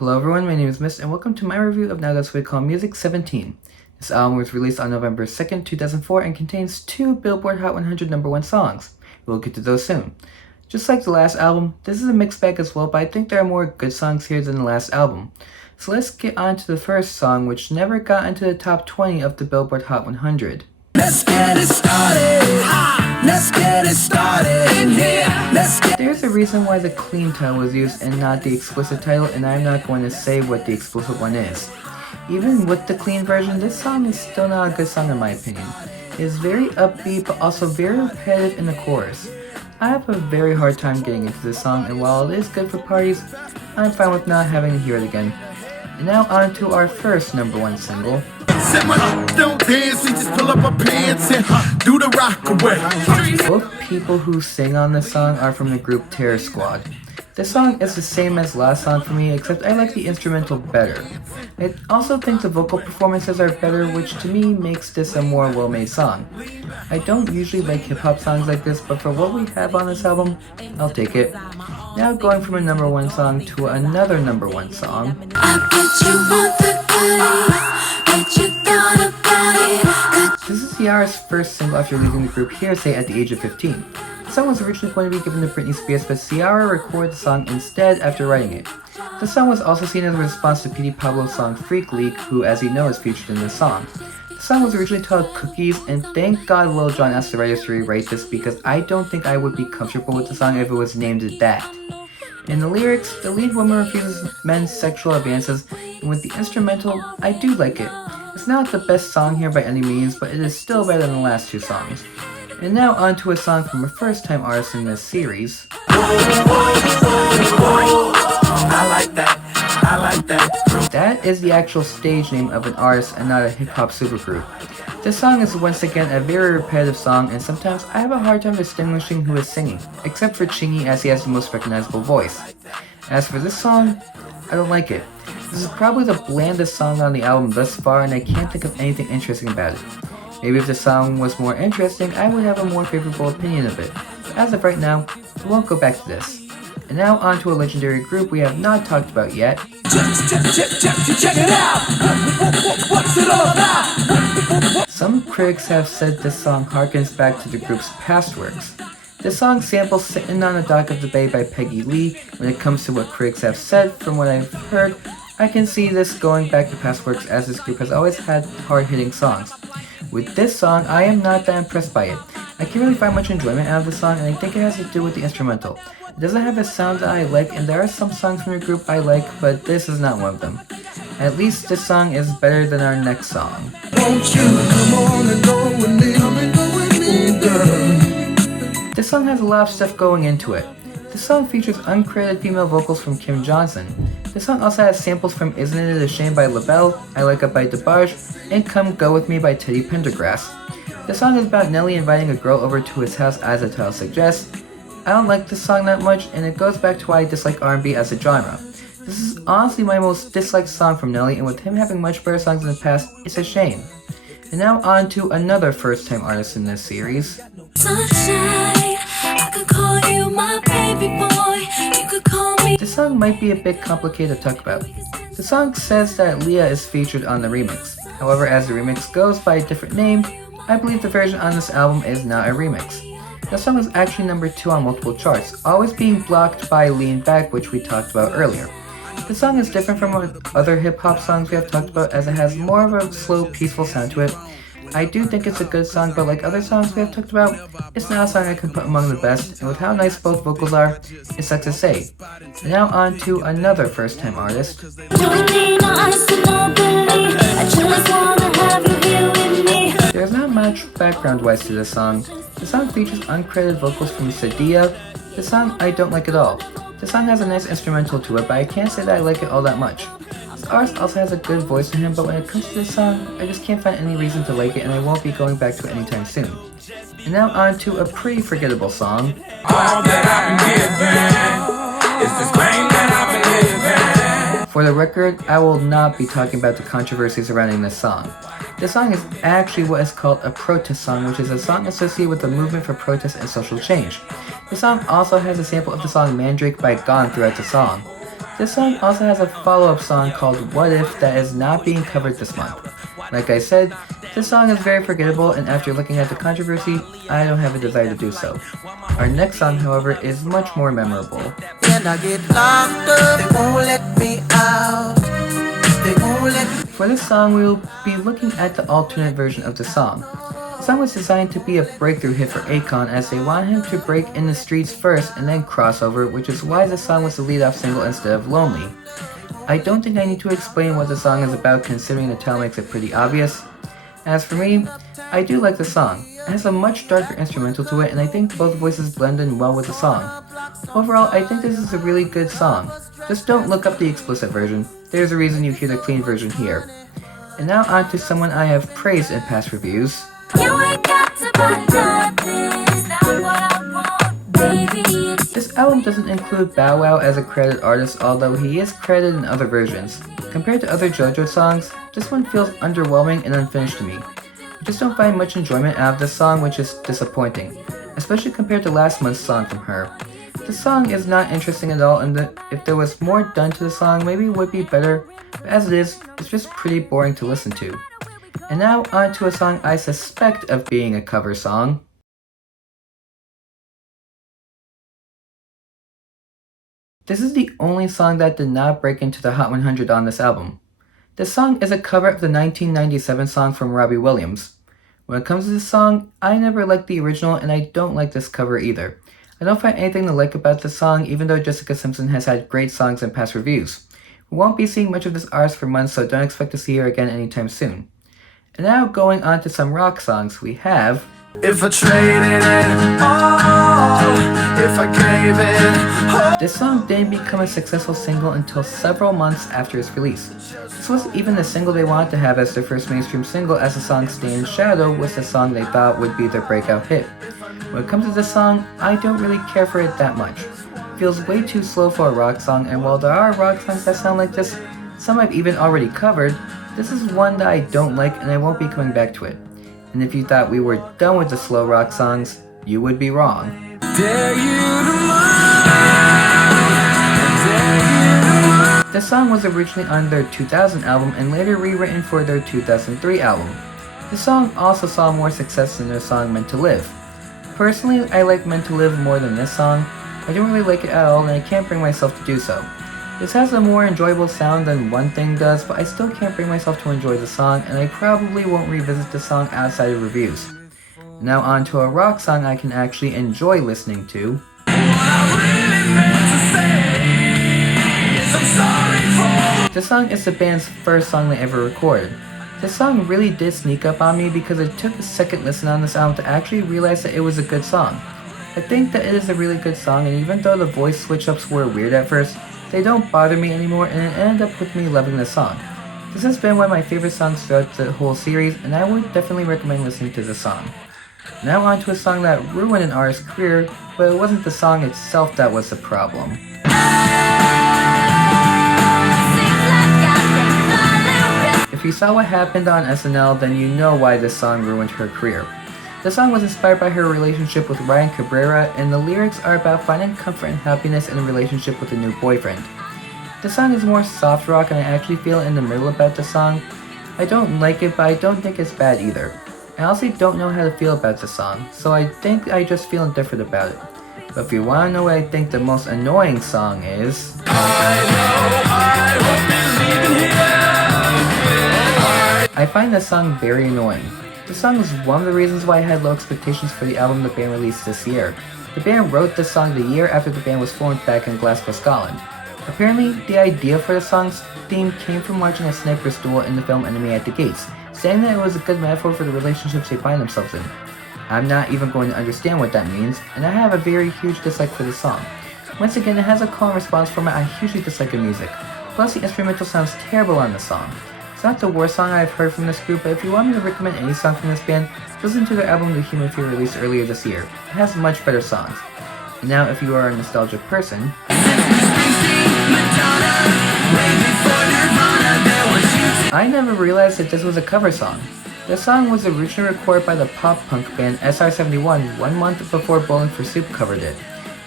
Hello everyone, my name is Mist and welcome to my review of Now That's What We Call Music 17. This album was released on November 2nd, 2004 and contains 2 Billboard Hot 100 #1 songs. We'll get to those soon. Just like the last album, this is a mixed bag as well, but I think there are more good songs here than the last album. So let's get on to the first song, which never got into the top 20 of the Billboard Hot 100. Let's get it started. Let's get it started in here. There's a reason why the clean title was used and not the explicit title, and I'm not going to say what the explicit one is. Even with the clean version, this song is still not a good song in my opinion. It is very upbeat but also very repetitive in the chorus. I have a very hard time getting into this song, and while it is good for parties, I'm fine with not having to hear it again. And now on to our first #1 single. Don't dance, we just pull up our pants and do the rock away. Both people who sing on this song are from the group Terror Squad. This song is the same as last song for me, except I like the instrumental better. I also think the vocal performances are better, which to me makes this a more well-made song. I don't usually like hip-hop songs like this, but for what we have on this album, I'll take it. Now going from a #1 song to another #1 song. This is Ciara's first single after leaving the group Hearsay at the age of 15. The song was originally going to be given to Britney Spears, but Ciara recorded the song instead after writing it. The song was also seen as a response to Petey Pablo's song Freak League, who as you know is featured in this song. The song was originally titled Cookies, and thank God Lil Jon asked the writers to rewrite this because I don't think I would be comfortable with the song if it was named that. In the lyrics, the lead woman refuses men's sexual advances, and with the instrumental, I do like it. It's not the best song here by any means, but it is still better than the last 2 songs. And now on to a song from a first-time artist in this series. I like that. I like that. That is the actual stage name of an artist and not a hip-hop supergroup. This song is once again a very repetitive song, and sometimes I have a hard time distinguishing who is singing, except for Chingy as he has the most recognizable voice. As for this song, I don't like it. This is probably the blandest song on the album thus far, and I can't think of anything interesting about it. Maybe if the song was more interesting, I would have a more favorable opinion of it. As of right now, we won't go back to this. And now on to a legendary group we have not talked about yet. Check it out. What's it all about? Some critics have said this song harkens back to the group's past works. This song samples Sittin' on the Dock of the Bay by Peggy Lee. When it comes to what critics have said, from what I've heard, I can see this going back to past works as this group has always had hard-hitting songs. With this song, I am not that impressed by it. I can't really find much enjoyment out of the song, and I think it has to do with the instrumental. It doesn't have a sound that I like, and there are some songs from the group I like, but this is not one of them. At least this song is better than our next song. Won't you come on and go with me? Come and go with me, girl. This song has a lot of stuff going into it. This song features uncredited female vocals from Kim Johnson. This song also has samples from Isn't It a Shame by LaBelle, I Like It by DeBarge, and Come Go With Me by Teddy Pendergrass. The song is about Nelly inviting a girl over to his house as the title suggests. I don't like this song that much, and it goes back to why I dislike R&B as a genre. This is honestly my most disliked song from Nelly, and with him having much better songs in the past, it's a shame. And now on to another first-time artist in this series. Sunshine, I could call you my baby boy. You could call me. This song might be a bit complicated to talk about. The song says that Leah is featured on the remix. However, as the remix goes by a different name, I believe the version on this album is not a remix. The song is actually #2 on multiple charts, always being blocked by Lean Back, which we talked about earlier. The song is different from other hip-hop songs we have talked about as it has more of a slow, peaceful sound to it. I do think it's a good song, but like other songs we have talked about, it's not a song I can put among the best, and with how nice both vocals are, it's such to say. And now on to another first-time artist. There's not much background-wise to this song. The song features uncredited vocals from Sadia. The song I don't like at all. The song has a nice instrumental to it, but I can't say that I like it all that much. This artist also has a good voice to him, but when it comes to this song, I just can't find any reason to like it, and I won't be going back to it anytime soon. And now on to a pretty forgettable song. All that I've been given is this pain that I've been living. For the record, I will not be talking about the controversy surrounding this song. This song is actually what is called a protest song, which is a song associated with the movement for protest and social change. The song also has a sample of the song Mandrake by Gone throughout the song. This song also has a follow-up song called What If that is not being covered this month. Like I said, this song is very forgettable, and after looking at the controversy, I don't have a desire to do so. Our next song, however, is much more memorable. And I get locked up, they won't let me out. They won't let me. For this song, we will be looking at the alternate version of the song. The song was designed to be a breakthrough hit for Akon, as they wanted him to break in the streets first and then cross over, which is why the song was the lead-off single instead of Lonely. I don't think I need to explain what the song is about, considering the title makes it pretty obvious. As for me, I do like the song. It has a much darker instrumental to it, and I think both voices blend in well with the song. Overall, I think this is a really good song. Just don't look up the explicit version. There's a reason you hear the clean version here. And now on to someone I have praised in past reviews. You ain't got to buy nothing, it's not what I want, baby. This album doesn't include Bow Wow as a credited artist, although he is credited in other versions. Compared to other JoJo songs, this one feels underwhelming and unfinished to me. I just don't find much enjoyment out of this song, which is disappointing, especially compared to last month's song from her. The song is not interesting at all, and if there was more done to the song, maybe it would be better, but as it is, it's just pretty boring to listen to. And now on to a song I suspect of being a cover song. This is the only song that did not break into the Hot 100 on this album. This song is a cover of the 1997 song from Robbie Williams. When it comes to this song, I never liked the original, and I don't like this cover either. I don't find anything to like about this song, even though Jessica Simpson has had great songs in past reviews. We won't be seeing much of this artist for months, so don't expect to see her again anytime soon. And now going on to some rock songs, we have If I traded it all, if I gave it all. This song didn't become a successful single until several months after its release. This wasn't even the single they wanted to have as their first mainstream single, as the song Stay in Shadow was the song they thought would be their breakout hit. When it comes to this song, I don't really care for it that much. It feels way too slow for a rock song, and while there are rock songs that sound like this, some I've even already covered, this is one that I don't like and I won't be coming back to it. And if you thought we were done with the slow rock songs, you would be wrong. Dare you tomorrow. This song was originally on their 2000 album and later rewritten for their 2003 album. The song also saw more success than their song Meant to Live. Personally, I like Meant to Live more than this song. I don't really like it at all, and I can't bring myself to do so. This has a more enjoyable sound than One Thing does, but I still can't bring myself to enjoy the song, and I probably won't revisit the song outside of reviews. Now on to a rock song I can actually enjoy listening to. This song is the band's first song they ever recorded. This song really did sneak up on me because it took a second listen on this album to actually realize that it was a good song. I think that it is a really good song, and even though the voice switch-ups were weird at first, they don't bother me anymore, and it ended up with me loving the song. This has been one of my favorite songs throughout the whole series, and I would definitely recommend listening to the song. Now on to a song that ruined an artist's career, but it wasn't the song itself that was the problem. If you saw what happened on SNL, then you know why this song ruined her career. The song was inspired by her relationship with Ryan Cabrera, and the lyrics are about finding comfort and happiness in a relationship with a new boyfriend. The song is more soft rock, and I actually feel in the middle about the song. I don't like it, but I don't think it's bad either. I honestly don't know how to feel about the song, so I think I just feel indifferent about it. But if you want to know what I think the most annoying song is, I find this song very annoying. The song is one of the reasons why I had low expectations for the album the band released this year. The band wrote this song the year after the band was formed back in Glasgow, Scotland. Apparently, the idea for the song's theme came from watching a sniper's duel in the film Enemy at the Gates, saying that it was a good metaphor for the relationships they find themselves in. I'm not even going to understand what that means, and I have a very huge dislike for the song. Once again, it has a call and response format I hugely dislike in music. Plus, the instrumental sounds terrible on the song. It's not the worst song I've heard from this group, but if you want me to recommend any song from this band, listen to their album The Human Fear released earlier this year. It has much better songs. And now, if you are a nostalgic person, I never realized that this was a cover song. The song was originally recorded by the pop-punk band SR-71 1 month before Bowling for Soup covered it.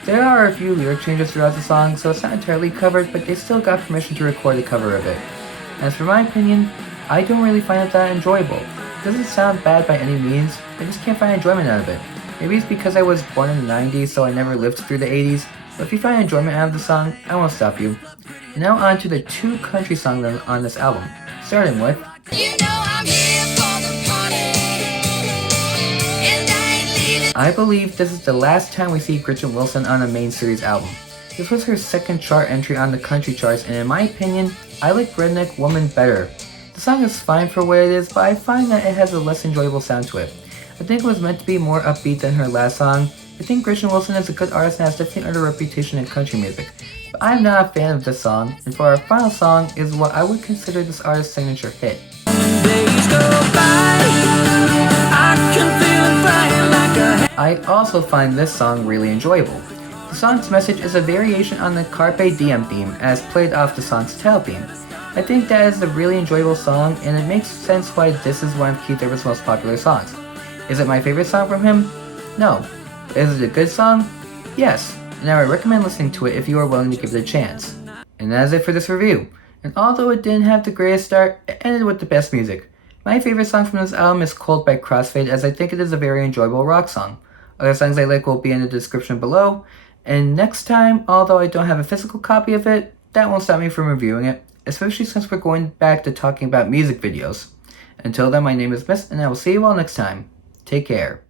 There are a few lyric changes throughout the song, so it's not entirely covered, but they still got permission to record a cover of it. As for my opinion, I don't really find it that enjoyable. It doesn't sound bad by any means, I just can't find enjoyment out of it. Maybe it's because I was born in the 90s, so I never lived through the 80s, but if you find enjoyment out of the song, I won't stop you. And now on to the 2 country songs on this album, starting with You know I'm here for the party, and I ain't leaving. I believe this is the last time we see Gretchen Wilson on a main series album. This was her 2nd chart entry on the country charts, and in my opinion, I like Redneck Woman better. The song is fine for what it is, but I find that it has a less enjoyable sound to it. I think it was meant to be more upbeat than her last song. I think Gretchen Wilson is a good artist and has definitely earned a reputation in country music, but I'm not a fan of this song, and for our final song is what I would consider this artist's signature hit. Days go by, I can feel it flying like a I also find this song really enjoyable. The song's message is a variation on the Carpe Diem theme as played off the song's title theme. I think that is a really enjoyable song, and it makes sense why this is one of Keith Urban's most popular songs. Is it my favorite song from him? No. Is it a good song? Yes, and I would recommend listening to it if you are willing to give it a chance. And that is it for this review. And although it didn't have the greatest start, it ended with the best music. My favorite song from this album is Cold by Crossfade, as I think it is a very enjoyable rock song. Other songs I like will be in the description below, and next time, although I don't have a physical copy of it, that won't stop me from reviewing it, especially since we're going back to talking about music videos. Until then, my name is Miss, and I will see you all next time. Take care.